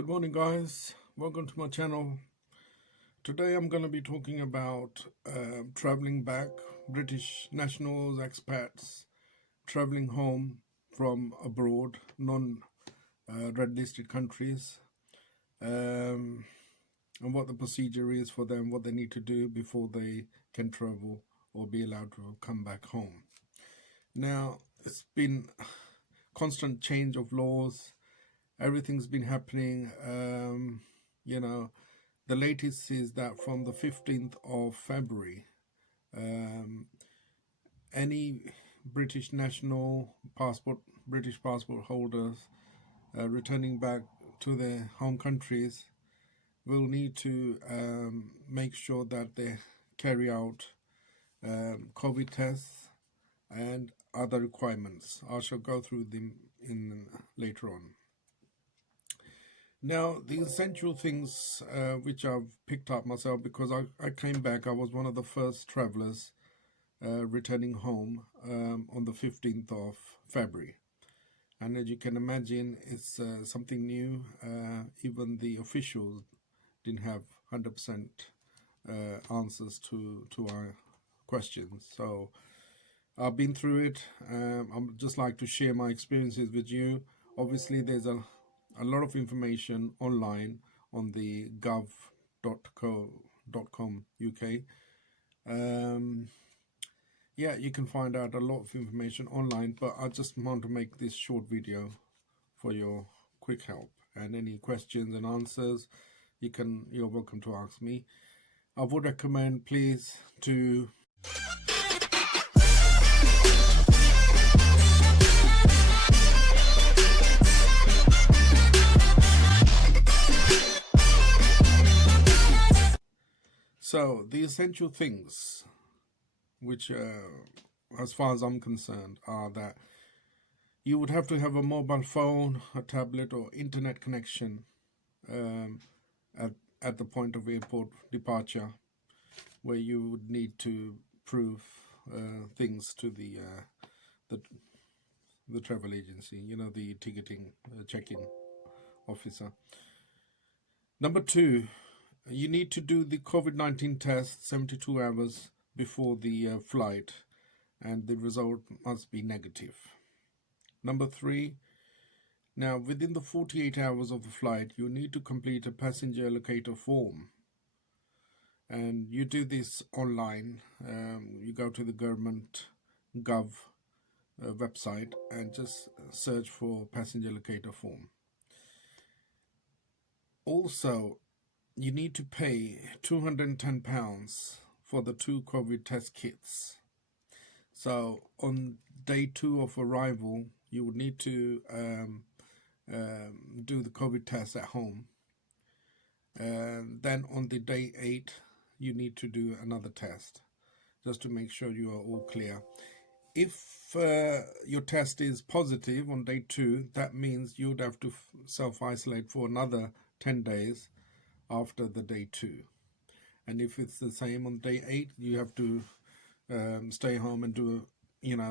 Good morning, guys. Welcome to my channel. Today I'm going to be talking about traveling back, British nationals, expats, traveling home from abroad, non-red listed countries, and what the procedure is for them, what they need to do before they can travel or be allowed to come back home. Now, it's been constant change of laws. Everything's been happening. The latest is that from the 15th of February, any British national British passport holders returning back to their home countries will need to make sure that they carry out COVID tests and other requirements. I shall go through them later on. Now, the essential things which I've picked up myself, because I came back, I was one of the first travelers returning home on the 15th of February. And as you can imagine, it's something new. Even the officials didn't have 100% answers to our questions. So I've been through it. I'd just like to share my experiences with you. Obviously, there's a lot of information online on the gov.co.com UK. Yeah, you can find out a lot of information online, but I just want to make this short video for your quick help. And any questions and answers, you're welcome to ask me. I would recommend, please, to So the essential things, which as far as I'm concerned, are that you would have to have a mobile phone, a tablet or internet connection at the point of airport departure, where you would need to prove things to the travel agency, the ticketing check-in officer. Number two, you need to do the COVID-19 test 72 hours before the flight, and the result must be negative. Number three, now within the 48 hours of the flight, you need to complete a passenger locator form. And you do this online. You go to the government gov website and just search for passenger locator form. Also, you need to pay £210 for the 2 COVID test kits. So on day 2 of arrival, you would need to do the COVID test at home. Then on the day 8, you need to do another test, just to make sure you are all clear. If your test is positive on day 2, that means you'd have to self-isolate for another 10 days after the day 2. And if it's the same on day 8, you have to stay home and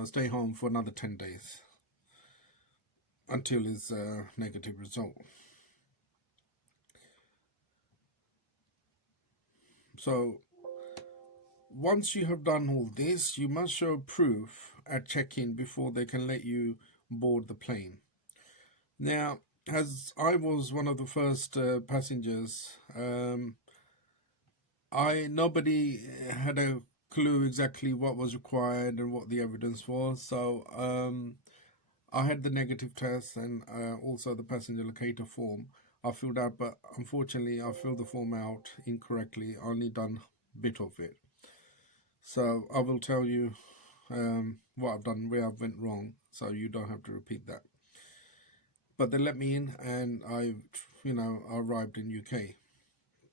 stay home for another 10 days until it's a negative result. So once you have done all this, you must show proof at check-in before they can let you board the plane. Now, as I was one of the first passengers, nobody had a clue exactly what was required and what the evidence was. So I had the negative test and also the passenger locator form I filled out, but unfortunately I filled the form out incorrectly. I only done a bit of it. So I will tell you what I've done, where I went wrong, so you don't have to repeat that. But they let me in, and I arrived in UK.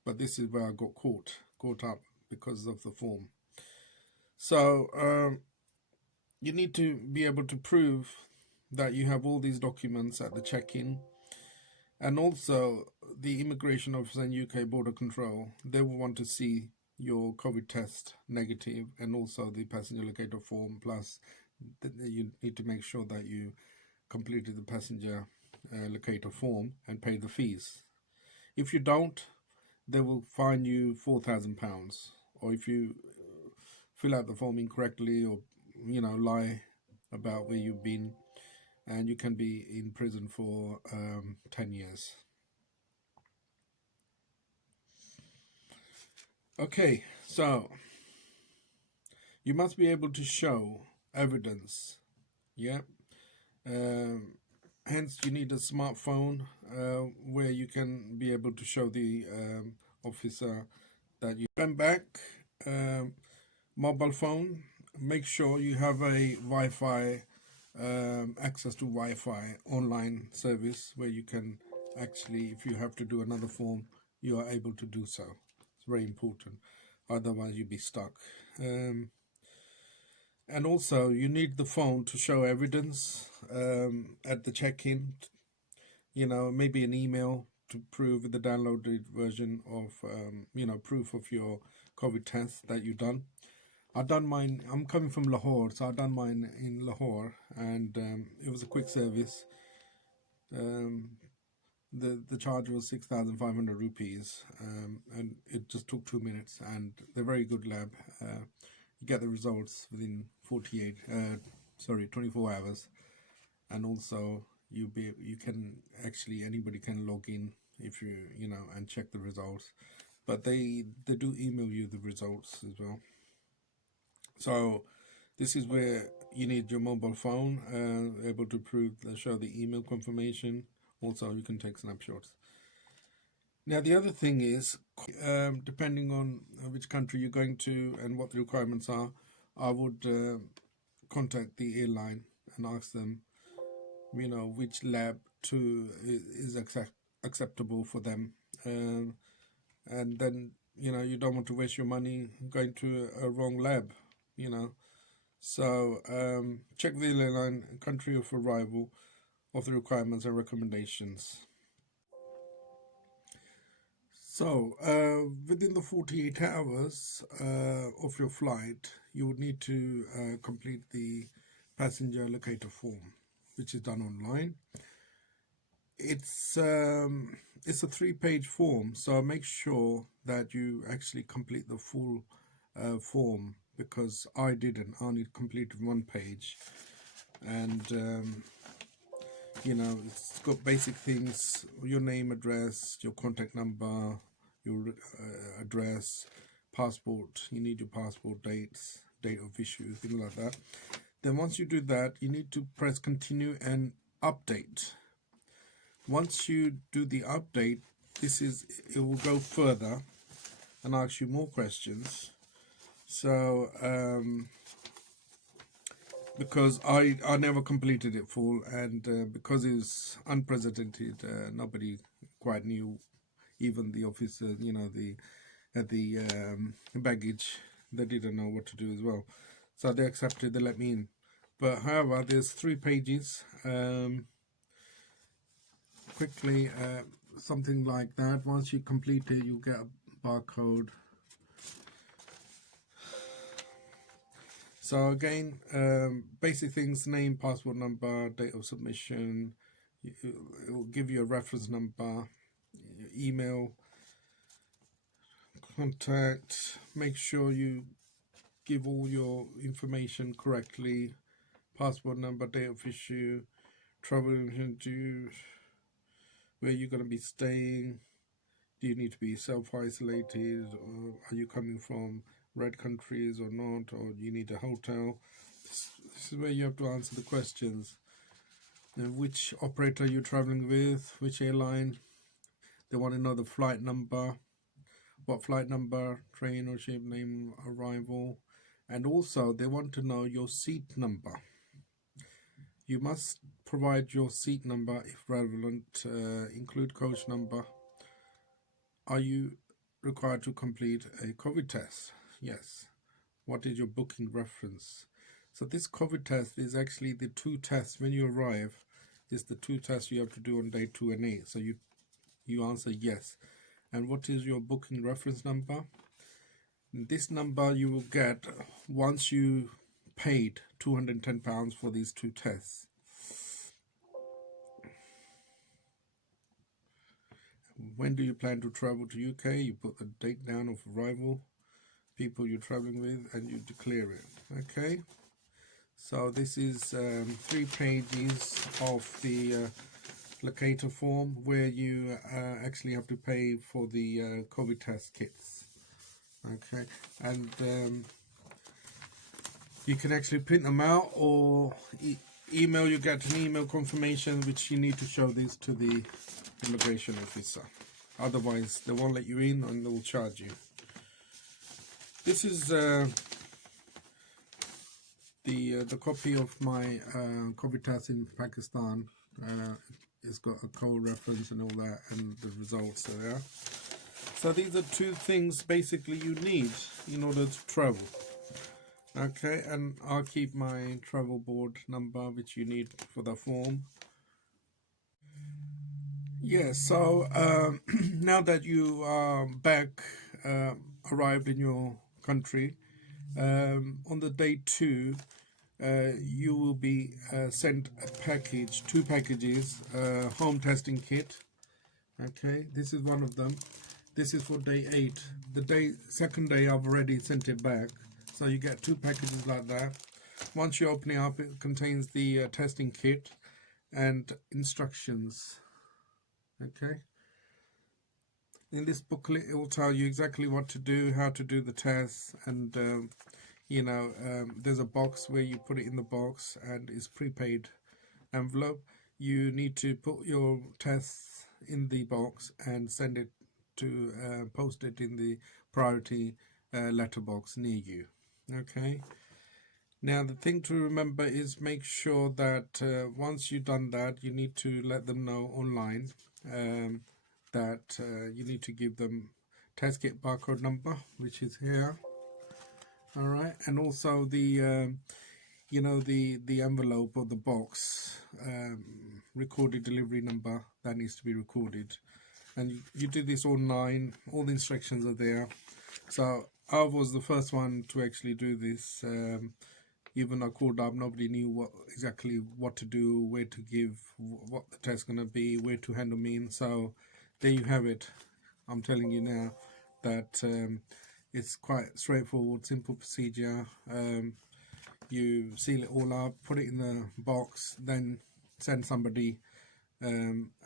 But this is where I got caught up because of the form. So you need to be able to prove that you have all these documents at the check-in, and also the immigration officer and UK border control, they will want to see your COVID test negative and also the passenger locator form, plus you need to make sure that you completed the passenger locator form and pay the fees. If you don't, they will fine you £4,000. Or if you fill out the form incorrectly, or lie about where you've been, and you can be in prison for 10 years. Okay, so you must be able to show evidence, yeah. Hence, you need a smartphone where you can be able to show the officer that you went back. Mobile phone, make sure you have a Wi-Fi, access to Wi-Fi online service where you can actually, if you have to do another form, you are able to do so. It's very important. Otherwise, you'll be stuck. And also, you need the phone to show evidence at the check-in. Maybe an email to prove the downloaded version of, proof of your COVID test that you've done. I've done mine. I'm coming from Lahore, so I've done mine in Lahore, and it was a quick service. The charge was 6,500 rupees, and it just took 2 minutes. And they're very good lab. You get the results within 24 hours, and also you can actually, anybody can log in if you and check the results, but they do email you the results as well. So this is where you need your mobile phone, able to show the email confirmation. Also, you can take snapshots. Now, the other thing is, depending on which country you're going to and what the requirements are, I would contact the airline and ask them, which lab is acceptable for them. And then, you don't want to waste your money going to a wrong lab, So check the airline country of arrival of the requirements and recommendations. So within the 48 hours of your flight, you would need to complete the passenger locator form, which is done online. It's a 3-page form, so make sure that you actually complete the full form, because I didn't. I only completed 1 page, and it's got basic things: your name, address, your contact number, your address, passport. You need your passport dates, date of issue, things like that. Then once you do that, you need to press continue and update. Once you do the update, it will go further and ask you more questions. So because I never completed it full, and because it was unprecedented, nobody quite knew, even the officer, at the baggage, they didn't know what to do as well. So they accepted, they let me in. But however, there's 3 pages. Quickly, something like that. Once you complete it, you get a barcode. So again, basic things: name, passport number, date of submission. It will give you a reference number, email, contact. Make sure you give all your information correctly: passport number, date of issue, travel insurance, where you're going to be staying. Do you need to be self-isolated, or are you coming from red countries or not, or you need a hotel? This is where you have to answer the questions. And which operator you're traveling with, which airline. They want to know the flight number, what flight number, train or ship name, arrival, and also they want to know your seat number. You must provide your seat number if relevant, include coach number. Are you required to complete a COVID test? Yes. What is your booking reference? So this COVID test is actually the 2 tests when you arrive. Is the 2 tests you have to do on day 2 and 8. So you answer yes. And what is your booking reference number? This number you will get once you paid £210 for these 2 tests. when do you plan to travel to UK? You put the date down of arrival, people you're traveling with, and you declare it. Okay, so this is 3 pages of the Locator form where you actually have to pay for the COVID test kits. Okay, and you can actually print them out or email. You get an email confirmation which you need to show this to the immigration officer, otherwise they won't let you in and they'll charge you. This is the copy of my COVID test in Pakistan. It's got a code reference and all that, and the results are there. So these are 2 things basically you need in order to travel. Okay, and I'll keep my travel board number which you need for the form. Yeah, so now that you are back, arrived in your country, on the day 2, you will be sent a package, 2 packages, home testing kit. Okay, this is one of them. This is for day 8. The second day I've already sent it back. So you get 2 packages like that. Once you open it up, it contains the testing kit and instructions. Okay. In this booklet, it will tell you exactly what to do, how to do the tests, and there's a box where you put it in the box, and it's prepaid envelope. You need to put your tests in the box and send it to post it in the priority letterbox near you. Okay. Now the thing to remember is make sure that once you've done that, you need to let them know online that you need to give them test kit barcode number, which is here. All right, and also the the envelope or the box recorded delivery number that needs to be recorded, and you do this online. All the instructions are there. So I was the first one to actually do this. Even I called up, nobody knew exactly what to do, where to give, what the test's going to be, where to handle me in. So there you have it. I'm telling you now that it's quite straightforward, simple procedure. You seal it all up, put it in the box, then send somebody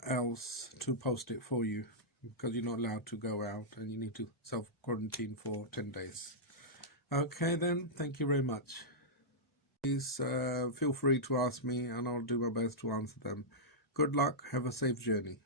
else to post it for you, because you're not allowed to go out and you need to self-quarantine for 10 days. Okay then, thank you very much. Please feel free to ask me and I'll do my best to answer them. Good luck, have a safe journey.